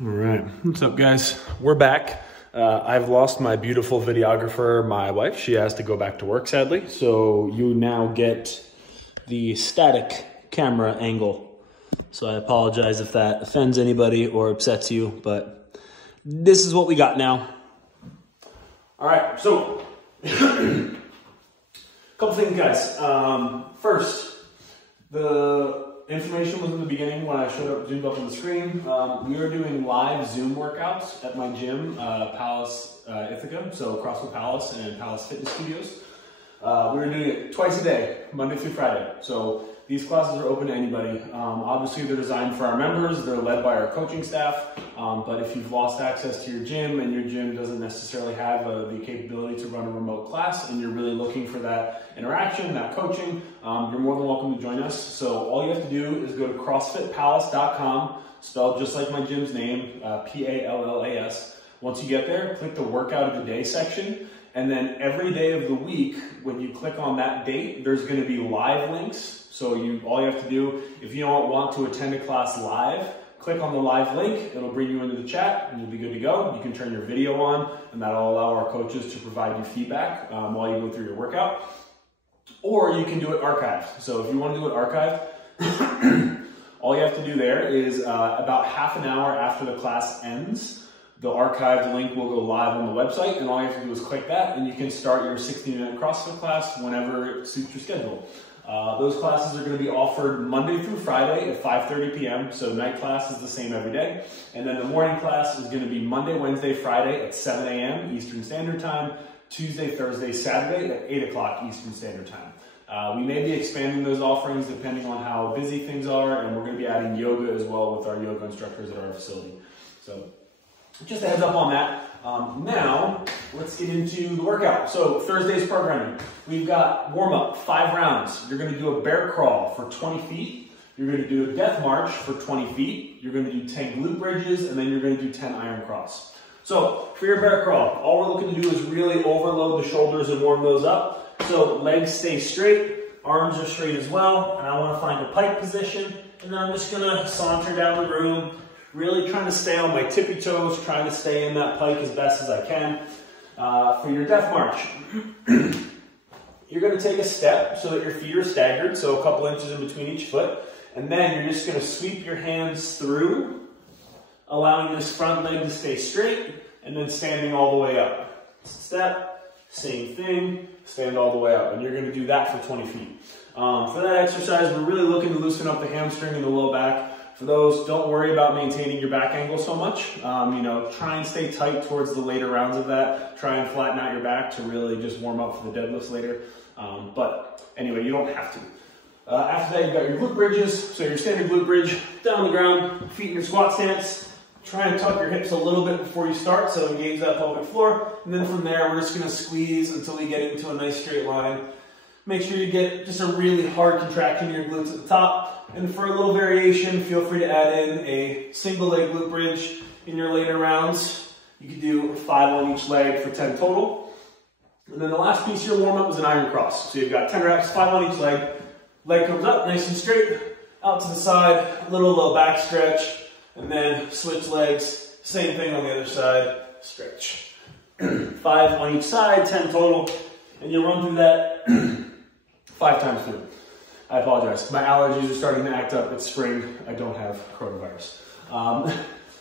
All right, what's up guys? We're back. I've lost my beautiful videographer, my wife. She has to go back to work sadly. So you now get the static camera angle. So I apologize if that offends anybody or upsets you, but this is what we got now. All right, so a couple things guys. First, the information was in the beginning when I showed up, zoomed up on the screen. We are doing live Zoom workouts at my gym, Palace Ithaca, so CrossFit Palace and Palace Fitness Studios. We're doing it twice a day, Monday through Friday. So these classes are open to anybody. Obviously they're designed for our members, they're led by our coaching staff, but if you've lost access to your gym and your gym doesn't necessarily have the capability to run a remote class and you're really looking for that interaction, that coaching, you're more than welcome to join us. So all you have to do is go to CrossFitPalace.com, spelled just like my gym's name, P-A-L-L-A-S. Once you get there, click the workout of the day section. And then every day of the week, when you click on that date, there's going to be live links. So all you have to do, if you don't want to attend a class live, click on the live link. It'll bring you into the chat and you'll be good to go. You can turn your video on and that'll allow our coaches to provide you feedback while you go through your workout. Or you can do it archived. So if you want to do it archived, all you have to do there is about half an hour after the class ends, the archived link will go live on the website, and all you have to do is click that, and you can start your 60-minute CrossFit class whenever it suits your schedule. Those classes are going to be offered Monday through Friday at 5:30 p.m., so night class is the same every day. And then the morning class is going to be Monday, Wednesday, Friday at 7 a.m. Eastern Standard Time, Tuesday, Thursday, Saturday at 8 o'clock Eastern Standard Time. We may be expanding those offerings depending on how busy things are, and we're going to be adding yoga as well with our yoga instructors at our facility. So just a heads up on that. Now, let's get into the workout. So Thursday's programming. We've got warm-up, 5 rounds. You're going to do a bear crawl for 20 feet. You're going to do a death march for 20 feet. You're going to do 10 glute bridges, and then you're going to do 10 iron cross. So for your bear crawl, all we're looking to do is really overload the shoulders and warm those up. So legs stay straight, arms are straight as well, and I want to find a pike position, and then I'm just going to saunter down the room, really trying to stay on my tippy toes, trying to stay in that pike as best as I can. For your death march, you're going to take a step so that your feet are staggered, so a couple inches in between each foot, and then you're just going to sweep your hands through, allowing this front leg to stay straight, and then standing all the way up. Step, same thing, stand all the way up, and you're going to do that for 20 feet. For that exercise, we're really looking to loosen up the hamstring and the low back. For those, don't worry about maintaining your back angle so much. Try and stay tight towards the later rounds of that. Try and flatten out your back to really just warm up for the deadlifts later. But anyway, you don't have to. After that, you've got your glute bridges. So your standard glute bridge, down on the ground, feet in your squat stance. Try and tuck your hips a little bit before you start, so engage that pelvic floor. And then from there, we're just gonna squeeze until we get into a nice straight line. Make sure you get just a really hard contraction in your glutes at the top. And for a little variation, feel free to add in a single leg glute bridge in your later rounds. You can do 5 on each leg for 10 total. And then the last piece of your warm-up is an iron cross. So you've got 10 reps, 5 on each leg. Leg comes up nice and straight, out to the side, little low back stretch, and then switch legs. Same thing on the other side, stretch. 5 on each side, 10 total. And you'll run through that 5 times through. I apologize. My allergies are starting to act up. It's spring. I don't have coronavirus.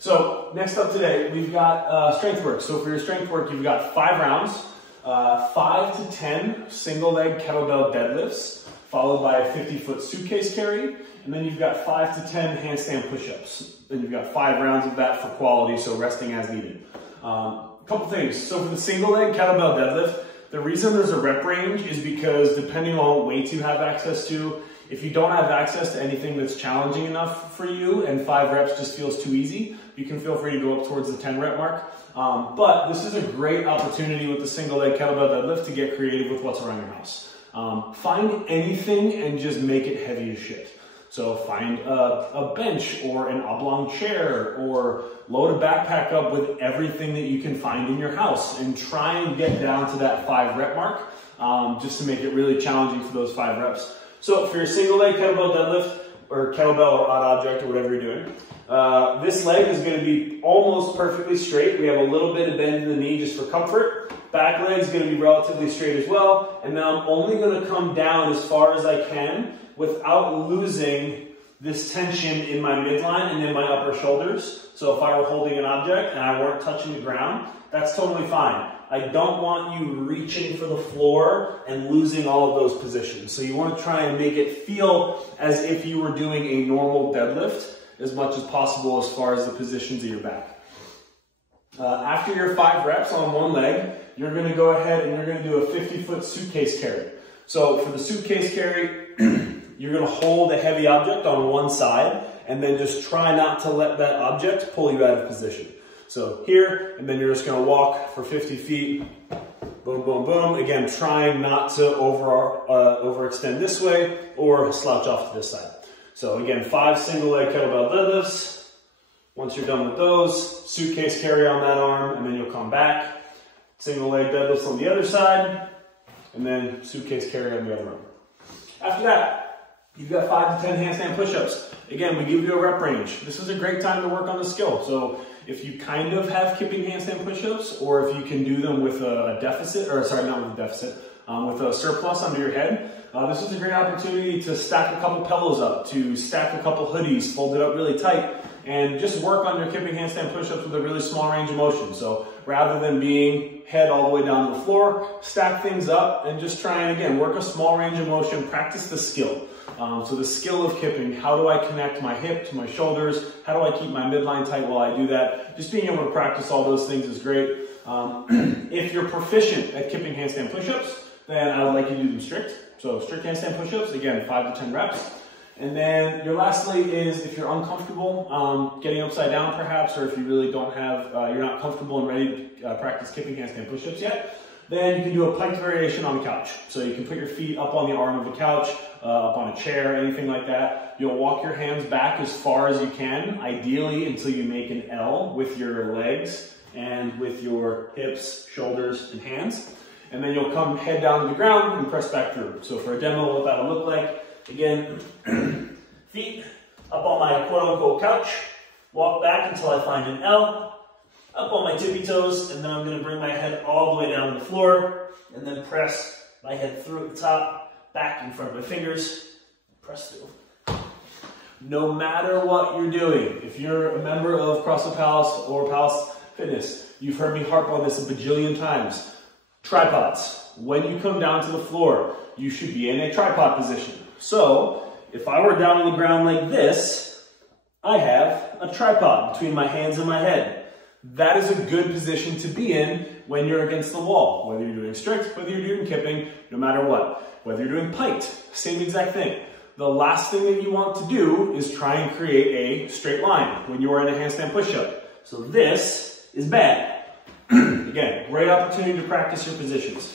So next up today, we've got strength work. So for your strength work, you've got 5 rounds, 5 to 10 single leg kettlebell deadlifts, followed by a 50-foot suitcase carry. And then you've got 5 to 10 handstand push-ups. Then you've got 5 rounds of that for quality, so resting as needed. A couple things. So for the single leg kettlebell deadlift, the reason there's a rep range is because depending on what weights you have access to, if you don't have access to anything that's challenging enough for you and 5 reps just feels too easy, you can feel free to go up towards the 10 rep mark. But this is a great opportunity with the single leg kettlebell deadlift to get creative with what's around your house. Find anything and just make it heavy as shit. So find a bench or an oblong chair, or load a backpack up with everything that you can find in your house and try and get down to that 5 rep mark just to make it really challenging for those 5 reps. So for your single leg kettlebell deadlift, or kettlebell or odd object or whatever you're doing. This leg is going to be almost perfectly straight. We have a little bit of bend in the knee just for comfort. Back leg is going to be relatively straight as well. And then I'm only going to come down as far as I can without losing this tension in my midline and in my upper shoulders. So if I were holding an object and I weren't touching the ground, that's totally fine. I don't want you reaching for the floor and losing all of those positions. So you want to try and make it feel as if you were doing a normal deadlift as much as possible as far as the positions of your back. After your 5 reps on one leg, you're going to go ahead and you're going to do a 50-foot suitcase carry. So for the suitcase carry, you're going to hold a heavy object on one side and then just try not to let that object pull you out of position. So here, and then you're just going to walk for 50 feet, boom, boom, boom. Again, trying not to overextend this way or slouch off to this side. So again, 5 single leg kettlebell deadlifts. Once you're done with those, suitcase carry on that arm, and then you'll come back. Single leg deadlifts on the other side, and then suitcase carry on the other arm. After that, you've got 5 to 10 handstand push-ups. Again, we give you a rep range. This is a great time to work on the skill. So if you kind of have kipping handstand push-ups, or if you can do them with a deficit, or sorry, not with a deficit, with a surplus under your head, this is a great opportunity to stack a couple pillows up, to stack a couple hoodies, fold it up really tight, and just work on your kipping handstand push-ups with a really small range of motion. So rather than being head all the way down to the floor, stack things up and just try and, again, work a small range of motion, practice the skill. So the skill of kipping, how do I connect my hip to my shoulders? How do I keep my midline tight while I do that? Just being able to practice all those things is great. If you're proficient at kipping handstand push-ups, then I would like you to do them strict. So strict handstand push-ups, again, 5 to 10 reps. And then your lastly is if you're uncomfortable getting upside down perhaps, or if you really don't have, you're not comfortable and ready to practice kipping handstand push-ups yet, then you can do a piked variation on the couch. So you can put your feet up on the arm of the couch, up on a chair, anything like that. You'll walk your hands back as far as you can, ideally until you make an L with your legs and with your hips, shoulders, and hands. And then you'll come head down to the ground and press back through. So for a demo, what that'll look like, again, feet up on my quote-unquote couch, walk back until I find an L, up on my tippy toes, and then I'm going to bring my head all the way down to the floor, and then press my head through at the top, back in front of my fingers, press through. No matter what you're doing, if you're a member of CrossFit Palace or Palace Fitness, you've heard me harp on this a bajillion times. Tripods. When you come down to the floor, you should be in a tripod position. So, if I were down on the ground like this, I have a tripod between my hands and my head. That is a good position to be in when you're against the wall. Whether you're doing strict, whether you're doing kipping, no matter what. Whether you're doing piked, same exact thing. The last thing that you want to do is try and create a straight line when you are in a handstand push-up. So this is bad. Again, great opportunity to practice your positions.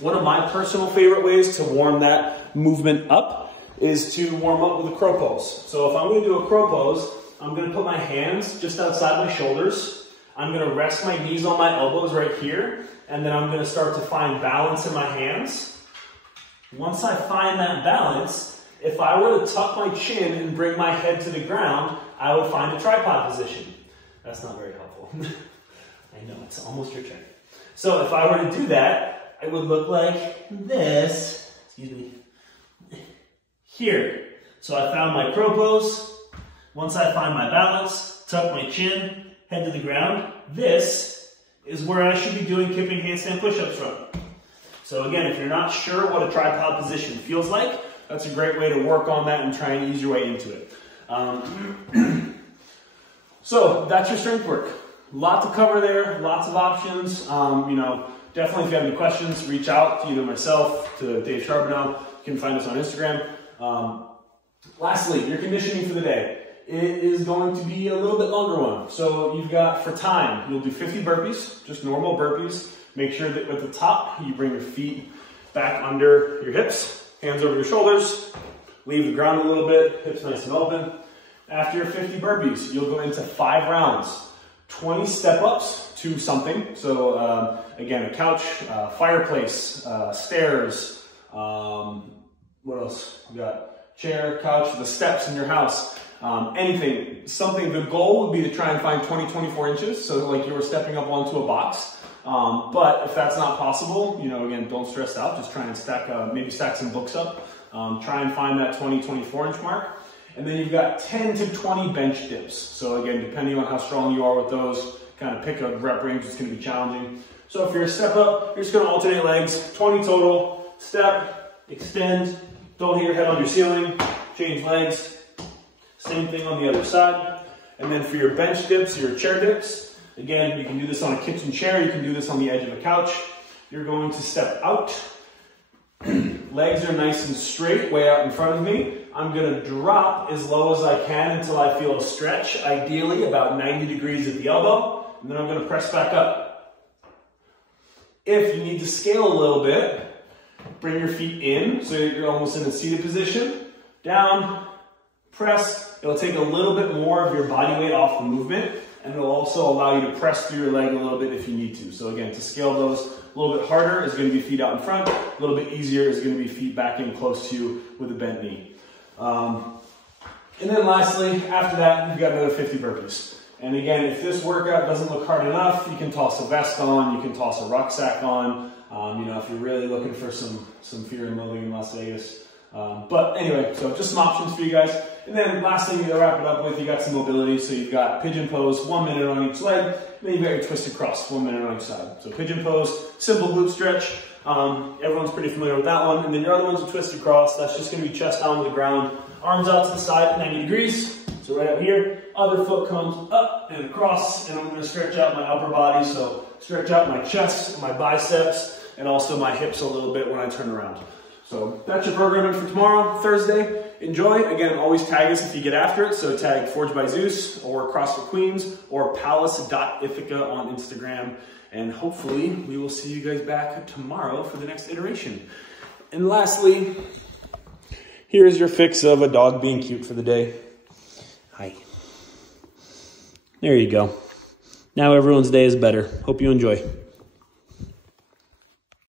One of my personal favorite ways to warm that movement up is to warm up with a crow pose. So if I'm going to do a crow pose, I'm going to put my hands just outside my shoulders. I'm going to rest my knees on my elbows right here, and then I'm going to start to find balance in my hands. Once I find that balance, if I were to tuck my chin and bring my head to the ground, I would find a tripod position. That's not very helpful. I know, it's almost your turn. So if I were to do that, it would look like this, excuse me, here. So I found my crow pose. Once I find my balance, tuck my chin, head to the ground, this is where I should be doing kipping handstand push-ups from. So again, if you're not sure what a tripod position feels like, that's a great way to work on that and try and ease your way into it. So that's your strength work. Lot to cover there, lots of options. You know, definitely if you have any questions, reach out to either myself, to Dave Charbonneau. You can find us on Instagram. Lastly, your conditioning for the day. It is going to be a little bit longer one. So you've got, for time, you'll do 50 burpees, just normal burpees. Make sure that at the top, you bring your feet back under your hips, hands over your shoulders, leave the ground a little bit, hips nice and open. After your 50 burpees, you'll go into 5 rounds. 20 step-ups to something. So again, a couch, fireplace, stairs, what else? We got chair, couch, the steps in your house, anything, something. The goal would be to try and find 20, 24 inches. So like you were stepping up onto a box. But if that's not possible, you know, again, don't stress out. Just try and stack, maybe stack some books up. Try and find that 20, 24 inch mark. And then you've got 10 to 20 bench dips. So again, depending on how strong you are with those, kind of pick a rep range that's going to be challenging. So if you're a step up, you're just going to alternate legs, 20 total, step, extend, don't hit your head on your ceiling, change legs, same thing on the other side. And then for your bench dips, your chair dips, again, you can do this on a kitchen chair, you can do this on the edge of a couch. You're going to step out, legs are nice and straight, way out in front of me. I'm going to drop as low as I can until I feel a stretch, ideally about 90 degrees at the elbow, and then I'm going to press back up. If you need to scale a little bit, bring your feet in so you're almost in a seated position, down, press. It'll take a little bit more of your body weight off the movement, and it'll also allow you to press through your leg a little bit if you need to. So again, to scale those, a little bit harder is going to be feet out in front, a little bit easier is going to be feet back in close to you with a bent knee. And then lastly, after that, you've got another 50 burpees. And again, if this workout doesn't look hard enough, you can toss a vest on, you can toss a rucksack on, you know, if you're really looking for some fear and loathing in Las Vegas. But anyway, so just some options for you guys. And then last thing to wrap it up with, you got some mobility. So you've got pigeon pose, 1 minute on each leg, and then you've got your twisted cross, 1 minute on each side. So pigeon pose, simple glute stretch. Everyone's pretty familiar with that one. And then your other one's a twisted cross. That's just going to be chest down to the ground, arms out to the side, 90 degrees. So right out here, other foot comes up and across, and I'm going to stretch out my upper body. So stretch out my chest, my biceps, and also my hips a little bit when I turn around. So that's your programming for tomorrow, Thursday. Enjoy. Again, always tag us if you get after it. So tag Forged by Zeus or CrossFit Queens or palace.ithaca on Instagram. And hopefully we will see you guys back tomorrow for the next iteration. And lastly, here's your fix of a dog being cute for the day. Hi. There you go. Now everyone's day is better. Hope you enjoy.